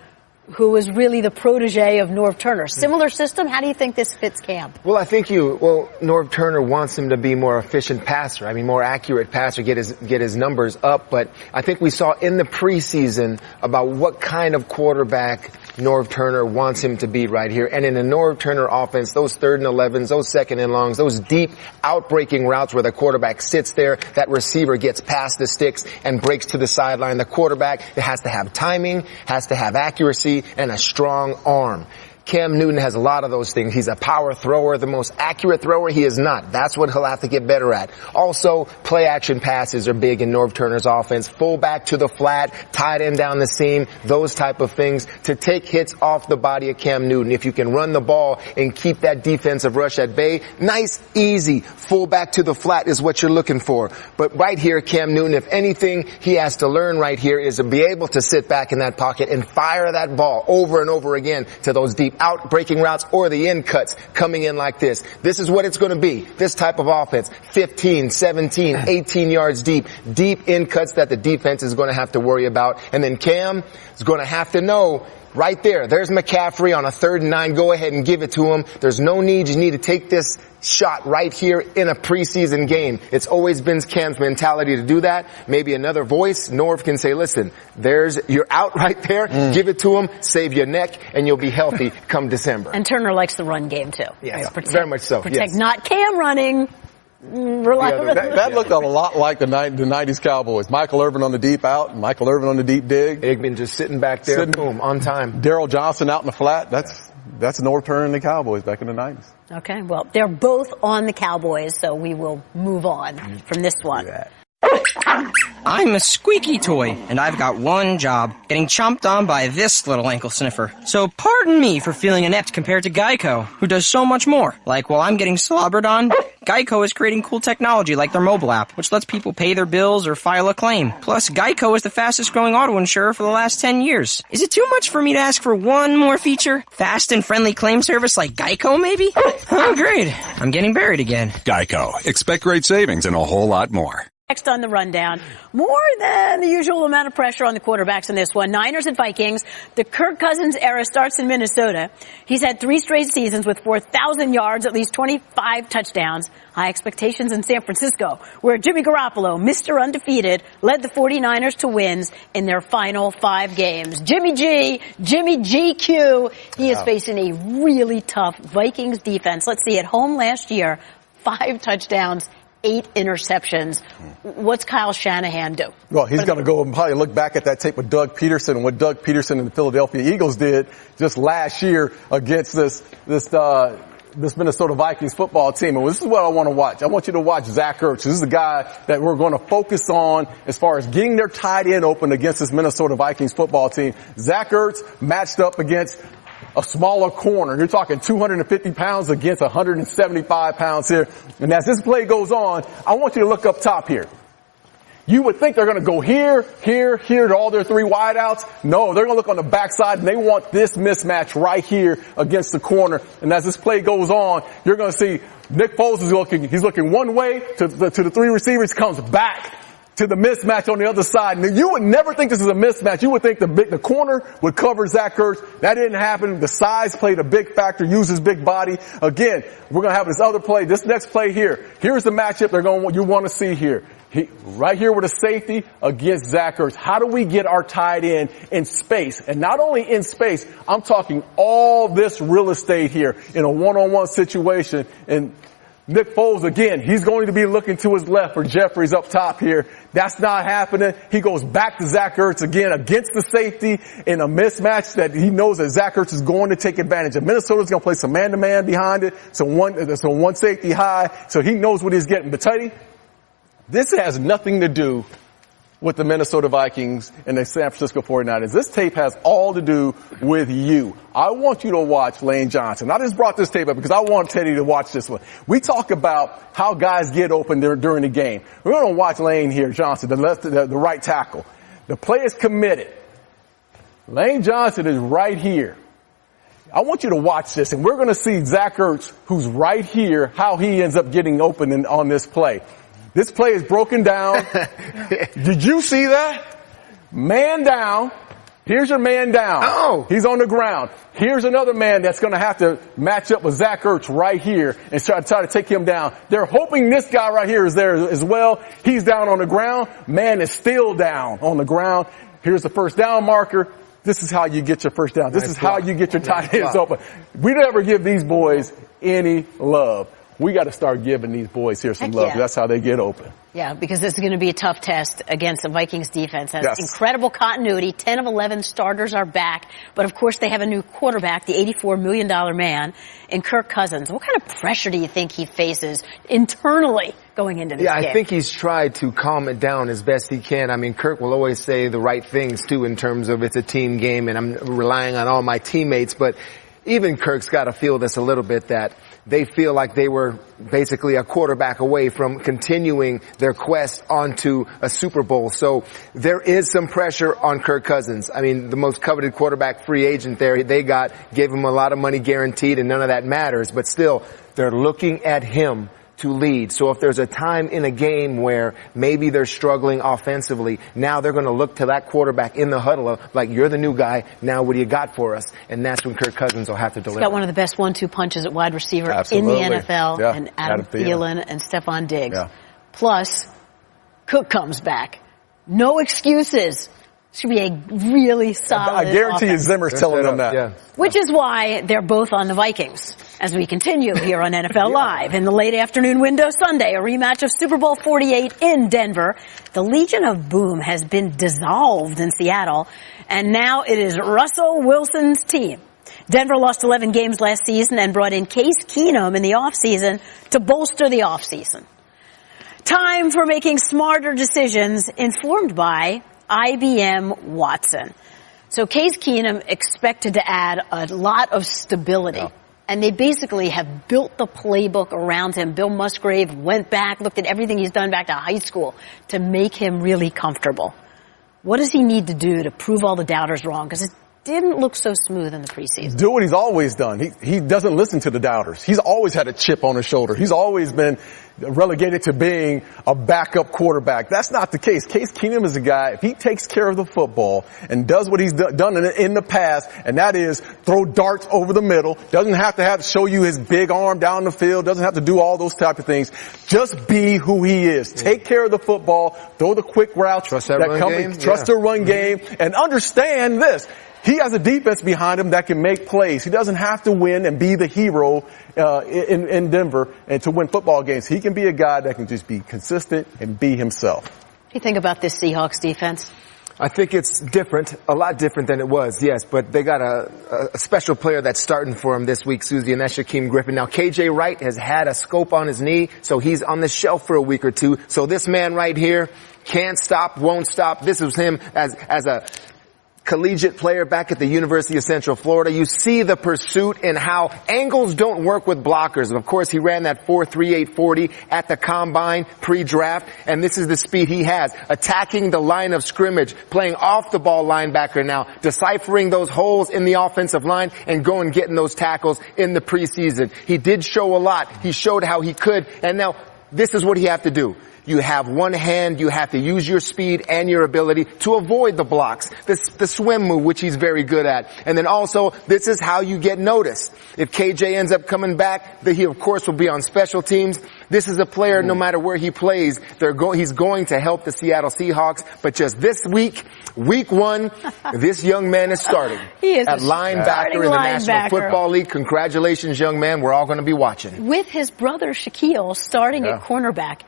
who was really the protege of Norv Turner. Similar system. How do you think this fits Cam? Well, I think Norv Turner wants him to be more efficient passer. I mean, more accurate passer, get his numbers up. But I think we saw in the preseason about what kind of quarterback Norv Turner wants him to be right here. And in a Norv Turner offense, those 3rd and 11s, those 2nd and longs, those deep outbreaking routes where the quarterback sits there, that receiver gets past the sticks and breaks to the sideline. The quarterback has to have timing, has to have accuracy, and a strong arm. Cam Newton has a lot of those things. He's a power thrower. The most accurate thrower, he is not. That's what he'll have to get better at. Also, play-action passes are big in Norv Turner's offense. Fullback to the flat, tight end down the seam, those type of things to take hits off the body of Cam Newton. If you can run the ball and keep that defensive rush at bay, nice, easy. Fullback to the flat is what you're looking for. But right here, Cam Newton, if anything he has to learn right here is to be able to sit back in that pocket and fire that ball over and over again to those deep out breaking routes or the end cuts coming in like this. This is what it's going to be. This type of offense, 15, 17, 18 yards deep end cuts that the defense is going to have to worry about. And then Cam is going to have to know right there. There's McCaffrey on a 3rd and 9. Go ahead and give it to him. There's no need. You need to take this shot right here in a preseason game. It's always been Cam's mentality to do that. Maybe another voice, Norv, can say, listen, you're out right there. Give it to him, save your neck, and you'll be healthy come December. And Turner likes the run game, too. Yes, very much so. Protect not Cam running. That looked a lot like the 90s Cowboys. Michael Irvin on the deep out, Michael Irvin on the deep dig. Aikman just sitting back there, boom, on time. Darryl Johnson out in the flat. That's Norv Turner and the Cowboys back in the 90s. Okay, well, they're both on the Cowboys, so we will move on from this one. I'm a squeaky toy, and I've got one job, getting chomped on by this little ankle sniffer. So pardon me for feeling inept compared to Geico, who does so much more. Like while I'm getting slobbered on, Geico is creating cool technology like their mobile app, which lets people pay their bills or file a claim. Plus, Geico is the fastest growing auto insurer for the last 10 years. Is it too much for me to ask for one more feature? Fast and friendly claim service like Geico, maybe? Oh, great. I'm getting buried again. Geico. Expect great savings and a whole lot more. Next on the rundown, more than the usual amount of pressure on the quarterbacks in this one. Niners and Vikings. The Kirk Cousins era starts in Minnesota. He's had 3 straight seasons with 4,000 yards, at least 25 touchdowns. High expectations in San Francisco, where Jimmy Garoppolo, Mr. Undefeated, led the 49ers to wins in their final 5 games. Jimmy GQ, he is facing a really tough Vikings defense. Let's see, at home last year, 5 touchdowns, 8 interceptions. What's Kyle Shanahan do? Well, he's going to go and probably look back at that tape with Doug Peterson and what Doug Peterson and the Philadelphia Eagles did just last year against this Minnesota Vikings football team. And this is what I want to watch. I want you to watch Zach Ertz. This is the guy that we're going to focus on as far as getting their tight end open against this Minnesota Vikings football team. Zach Ertz matched up against a smaller corner. You're talking 250 pounds against 175 pounds here. And as this play goes on, I want you to look up top here. You would think they're going to go here to all their 3 wideouts. No, they're going to look on the backside, and they want this mismatch right here against the corner. And as this play goes on, you're going to see Nick Foles he's looking one way to the 3 receivers, comes back to the mismatch on the other side. And you would never think this is a mismatch. You would think the corner would cover Zach Ertz. That didn't happen. The size played a big factor, used his big body. Again, we're going to have this other play, this next play here. Here's the matchup you want to see here. Right here with a safety against Zach Ertz. How do we get our tight end in space? And not only in space, I'm talking all this real estate here in a one-on-one situation. And Nick Foles, again, he's going to be looking to his left for Jeffries up top here. That's not happening. He goes back to Zach Ertz again against the safety in a mismatch that he knows that Zach Ertz is going to take advantage of. Minnesota's going to play some man-to-man behind it, so one safety high, so he knows what he's getting. But Teddy, this has nothing to do with the Minnesota Vikings and the San Francisco 49ers. This tape has all to do with you. I want you to watch Lane Johnson. I just brought this tape up because I want Teddy to watch this one. We talk about how guys get open during the game. We're going to watch Lane here, Johnson, the right tackle. The play is committed. Lane Johnson is right here. I want you to watch this, and we're going to see Zach Ertz, who's right here, how he ends up getting open on this play. This play is broken down. Did you see that? Man down. Here's your man down. Oh. He's on the ground. Here's another man that's going to have to match up with Zach Ertz right here and try to take him down. They're hoping this guy right here is there as well. He's down on the ground. Man is still down on the ground. Here's the first down marker. This is how you get your first down. This is how you get your tight ends open. We never give these boys any love. We got to start giving these boys here some love. Yeah. That's how they get open. Yeah, because this is going to be a tough test against the Vikings defense. Has Yes. incredible continuity. 10 of 11 starters are back. But, of course, they have a new quarterback, the $84 million man, in Kirk Cousins. What kind of pressure do you think he faces internally going into this game? I think he's tried to calm it down as best he can. I mean, Kirk will always say the right things, too, in terms of it's a team game and I'm relying on all my teammates. But even Kirk's got to feel this a little bit, that they feel like they were basically a quarterback away from continuing their quest onto a Super Bowl. So there is some pressure on Kirk Cousins. I mean, the most coveted quarterback free agent there they gave him a lot of money guaranteed, and none of that matters. But still, they're looking at him to lead. So if there's a time in a game where maybe they're struggling offensively, now they're going to look to that quarterback in the huddle of, like, you're the new guy, now what do you got for us? And that's when Kirk Cousins will have to deliver. He's got one of the best 1-2 punches at wide receiver Absolutely. in the NFL, Yeah. and Adam Thielen and Stephon Diggs. Yeah. Plus, Cook comes back. No excuses. Should be a really solid I guarantee you offense. Zimmer's telling them that. Yeah. Which is why they're both on the Vikings. As we continue here on NFL Live in the late afternoon window Sunday, a rematch of Super Bowl 48 in Denver. The Legion of Boom has been dissolved in Seattle, and now it is Russell Wilson's team. Denver lost 11 games last season and brought in Case Keenum in the offseason to bolster the offseason. Time for making smarter decisions informed by IBM Watson. So Case Keenum expected to add a lot of stability. Yeah. And they basically have built the playbook around him. Bill Musgrave went back, looked at everything he's done back to high school to make him really comfortable. What does he need to do to prove all the doubters wrong? Because it didn't look so smooth in the preseason. Do what he's always done. He doesn't listen to the doubters. He's always had a chip on his shoulder. He's always been relegated to being a backup quarterback. That's not the case. Case Keenum is a guy, if he takes care of the football and does what he's done in the past, and that is throw darts over the middle, doesn't have to show you his big arm down the field, doesn't have to do all those type of things. Just be who he is. Take care of the football, throw the quick routes trust the run game, and understand this. He has a defense behind him that can make plays. He doesn't have to win and be the hero in Denver and to win football games. He can be a guy that can just be consistent and be himself. What do you think about this Seahawks defense? I think it's different, a lot different than it was, yes, but they got a special player that's starting for him this week, Susie, and that's Shaquem Griffin. Now, KJ Wright has had a scope on his knee, so he's on the shelf for a week or two. So this man right here can't stop, won't stop. This was him as a collegiate player back at the University of Central Florida. You see the pursuit and how angles don't work with blockers. And of course, he ran that 4.38 40 at the combine pre-draft, and this is the speed he has. Attacking the line of scrimmage, playing off the ball linebacker now, deciphering those holes in the offensive line and going getting those tackles in the preseason. He did show a lot. He showed how he could, and now this is what he have to do. You have one hand, you have to use your speed and your ability to avoid the blocks. The swim move, which he's very good at. And then also, this is how you get noticed. If KJ ends up coming back, he of course will be on special teams. This is a player, no matter where he plays, he's going to help the Seattle Seahawks. But just this week, week 1, this young man is starting. He is at linebacker in the National Football League. Congratulations, young man. We're all going to be watching. With his brother Shaquille starting at cornerback.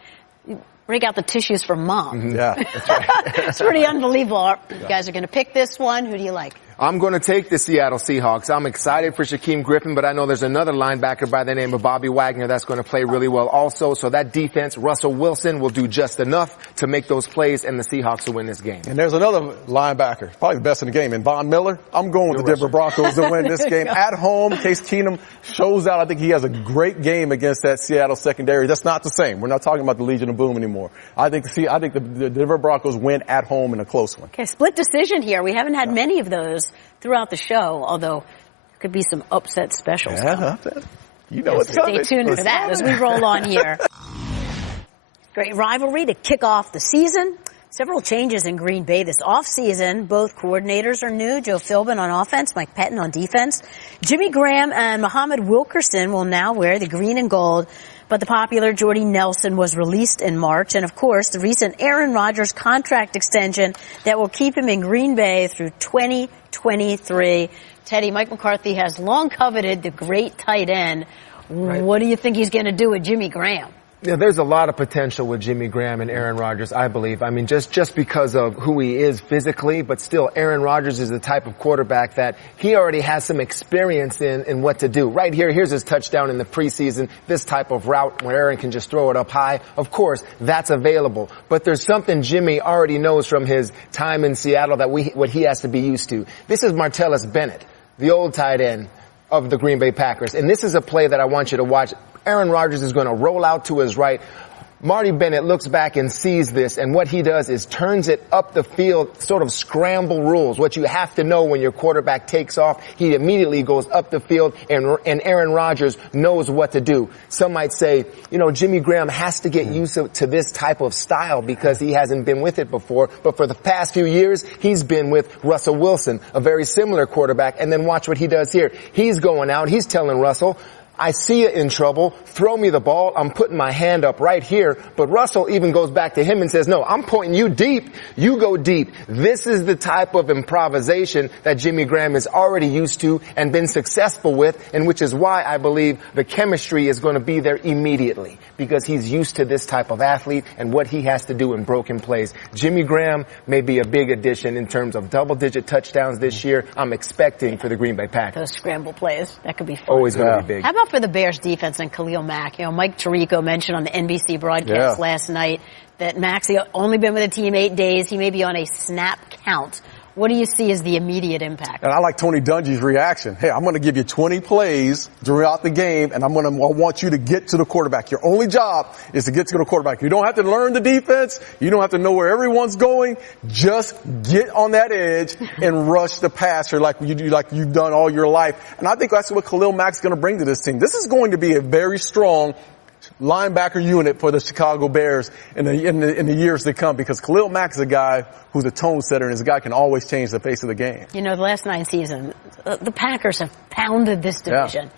Break out the tissues for mom. Yeah, that's right. It's pretty unbelievable. You guys are going to pick this one. Who do you like? I'm going to take the Seattle Seahawks. I'm excited for Shaquem Griffin, but I know there's another linebacker by the name of Bobby Wagner that's going to play really well also. So that defense, Russell Wilson, will do just enough to make those plays, and the Seahawks will win this game. And there's another linebacker, probably the best in the game, and Von Miller. I'm going with the Denver Broncos to win this game. At home, Case Keenum shows out. I think he has a great game against that Seattle secondary. That's not the same. We're not talking about the Legion of Boom anymore. I think the Denver Broncos win at home in a close one. Okay, split decision here. We haven't had many of those throughout the show, although there could be some upset specials. Yeah, you know what's coming. Stay tuned for that as we roll on here. Great rivalry to kick off the season. Several changes in Green Bay this offseason. Both coordinators are new. Joe Philbin on offense, Mike Pettin on defense. Jimmy Graham and Muhammad Wilkerson will now wear the green and gold, but the popular Jordy Nelson was released in March. And, of course, the recent Aaron Rodgers contract extension that will keep him in Green Bay through 2023. Teddy, Mike McCarthy has long coveted the great tight end. Right. What do you think he's going to do with Jimmy Graham? Yeah, there's a lot of potential with Jimmy Graham and Aaron Rodgers, I believe. I mean, just because of who he is physically, but still, Aaron Rodgers is the type of quarterback that he already has some experience in what to do. Right here, here's his touchdown in the preseason, this type of route where Aaron can just throw it up high. Of course, that's available. But there's something Jimmy already knows from his time in Seattle that what he has to be used to. This is Martellus Bennett, the old tight end of the Green Bay Packers. And this is a play that I want you to watch. Aaron Rodgers is going to roll out to his right. Marty Bennett looks back and sees this, and what he does is turns it up the field, sort of scramble rules. What you have to know when your quarterback takes off, he immediately goes up the field, and Aaron Rodgers knows what to do. Some might say, Jimmy Graham has to get used to this type of style because he hasn't been with it before. But for the past few years, he's been with Russell Wilson, a very similar quarterback. And then watch what he does here. He's going out. He's telling Russell, I see you in trouble. Throw me the ball. I'm putting my hand up right here. But Russell even goes back to him and says, no, I'm pointing you deep. You go deep. This is the type of improvisation that Jimmy Graham is already used to and been successful with, and which is why I believe the chemistry is going to be there immediately, because he's used to this type of athlete and what he has to do in broken plays. Jimmy Graham may be a big addition in terms of double-digit touchdowns this year. I'm expecting for the Green Bay Packers. Those scramble plays, that could be fun. Always going to be big. How about for the Bears defense and Khalil Mack? Mike Tirico mentioned on the NBC broadcast last night that Mack's only been with the team 8 days. He may be on a snap count. What do you see as the immediate impact? And I like Tony Dungy's reaction. Hey, I'm going to give you 20 plays throughout the game, and I want you to get to the quarterback. Your only job is to get to the quarterback. You don't have to learn the defense. You don't have to know where everyone's going. Just get on that edge and rush the passer like you've done all your life. And I think that's what Khalil Mack's going to bring to this team. This is going to be a very strong linebacker unit for the Chicago Bears in the years to come, because Khalil Mack is a guy who's a tone setter and is a guy who can always change the face of the game. The last 9 seasons, the Packers have pounded this division.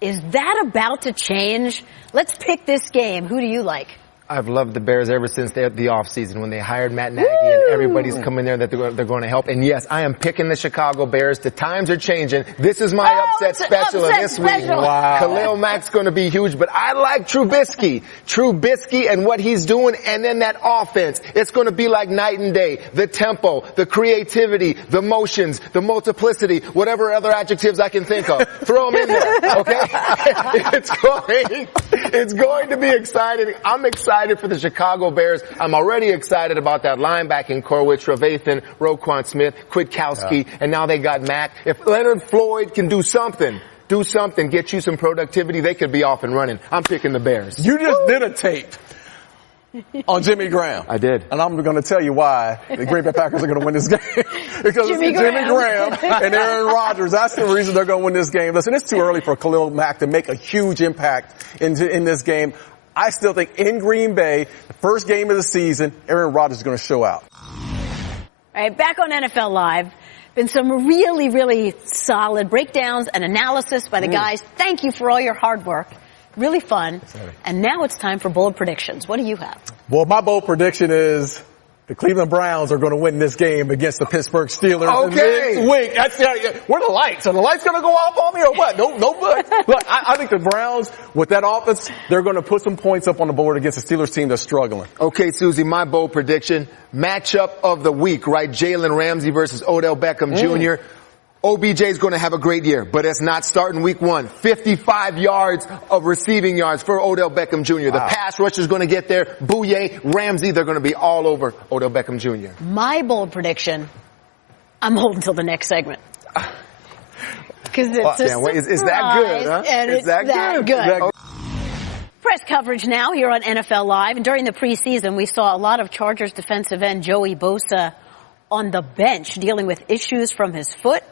Yeah. Is that about to change? Let's pick this game. Who do you like? I've loved the Bears ever since the offseason when they hired Matt Nagy. Woo! And everybody's coming there that they're going to help. And yes, I am picking the Chicago Bears. The times are changing. This is my upset special of this week. Wow. Khalil Mack's going to be huge, but I like Trubisky. Trubisky and what he's doing, and then that offense. It's going to be like night and day. The tempo, the creativity, the motions, the multiplicity, whatever other adjectives I can think of. Throw them in there, okay? It's going to be exciting. I'm excited for the Chicago Bears. I'm already excited about that linebacking core with Trevathan, Roquan Smith, Kwiatkowski, and now they got Mack. If Leonard Floyd can do something, get you some productivity, they could be off and running. I'm picking the Bears. You just did a tape on Jimmy Graham. I did. And I'm going to tell you why the Green Bay Packers are going to win this game. Because Jimmy Graham and Aaron Rodgers. That's the reason they're going to win this game. Listen, it's too early for Khalil Mack to make a huge impact in this game. I still think in Green Bay, the first game of the season, Aaron Rodgers is going to show out. All right, back on NFL Live. Been some really, really solid breakdowns and analysis by the guys. Thank you for all your hard work. Really fun. And now it's time for bold predictions. What do you have? Well, my bold prediction is the Cleveland Browns are going to win this game against the Pittsburgh Steelers this week. Where are the lights? Are the lights going to go off on me or what? No. Look, I think the Browns, with that offense, they're going to put some points up on the board against the Steelers team that's struggling. Okay, Susie, my bold prediction, matchup of the week, right? Jalen Ramsey versus Odell Beckham Jr. OBJ is going to have a great year, but it's not starting week 1. 55 yards of receiving yards for Odell Beckham Jr. The pass rush is going to get there. Bouye, Ramsey, they're going to be all over Odell Beckham Jr. My bold prediction, I'm holding till the next segment. Because it's a surprise, is that good, huh? And is it's that good. Press coverage now here on NFL Live. And during the preseason, we saw a lot of Chargers defensive end Joey Bosa on the bench dealing with issues from his foot.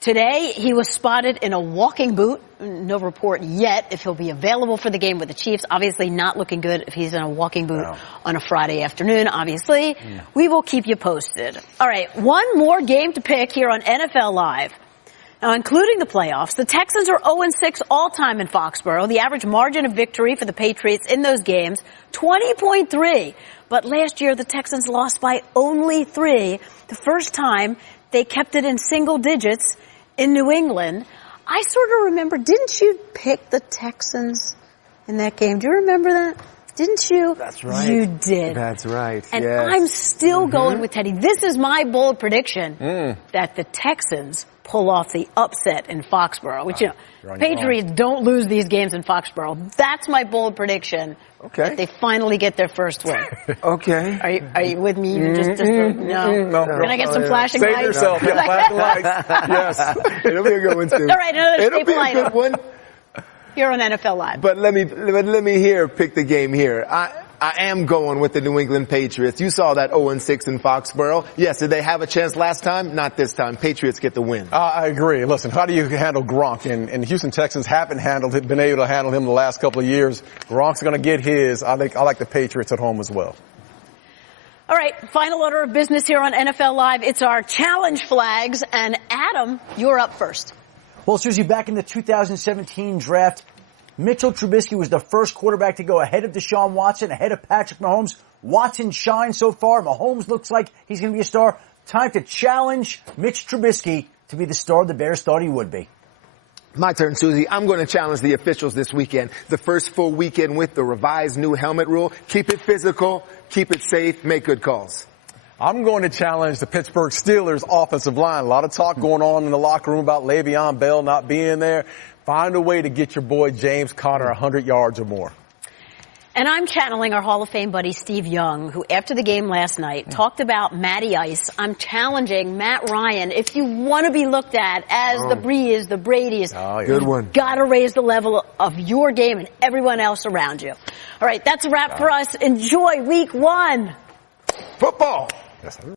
Today, he was spotted in a walking boot. No report yet if he'll be available for the game with the Chiefs. Obviously not looking good if he's in a walking boot on a Friday afternoon, obviously. We will keep you posted. All right, one more game to pick here on NFL Live. Now, including the playoffs, the Texans are 0-6 all-time in Foxborough. The average margin of victory for the Patriots in those games, 20.3. But last year, the Texans lost by only 3. The first time they kept it in single digits in New England. I sort of remember, didn't you pick the Texans in that game? Do you remember that? Didn't you? That's right. You did. That's right. And yes. I'm still going with Teddy. This is my bold prediction that the Texans pull off the upset in Foxborough, which, Patriots don't lose these games in Foxborough. That's my bold prediction. Okay. That they finally get their first win. Okay. Are you with me? No. Can I get some flashing lights? Save yourself. Yeah, flashing lights. Yes. It'll be a good one, too. All right, another It'll be staple a good one. here on NFL Live. But let me pick the game here. I am going with the New England Patriots. You saw that 0-6 in Foxborough. Yes, did they have a chance last time? Not this time. Patriots get the win. I agree. Listen, how do you handle Gronk? And Houston Texans haven't been able to handle him the last couple of years. Gronk's going to get his. I like the Patriots at home as well. All right, final order of business here on NFL Live. It's our challenge flags. And Adam, you're up first. Well, Susie, back in the 2017 draft, Mitchell Trubisky was the first quarterback to go ahead of Deshaun Watson, ahead of Patrick Mahomes. Watson shines so far. Mahomes looks like he's going to be a star. Time to challenge Mitch Trubisky to be the star the Bears thought he would be. My turn, Susie. I'm going to challenge the officials this weekend. The first full weekend with the revised new helmet rule. Keep it physical, keep it safe, make good calls. I'm going to challenge the Pittsburgh Steelers offensive line. A lot of talk going on in the locker room about Le'Veon Bell not being there. Find a way to get your boy James Conner 100 yards or more. And I'm channeling our Hall of Fame buddy Steve Young, who after the game last night talked about Matty Ice. I'm challenging Matt Ryan. If you want to be looked at as the Brees, the Brady's, good one. Got to raise the level of your game and everyone else around you. All right, that's a wrap for us. Enjoy week 1. Football. Yes, sir.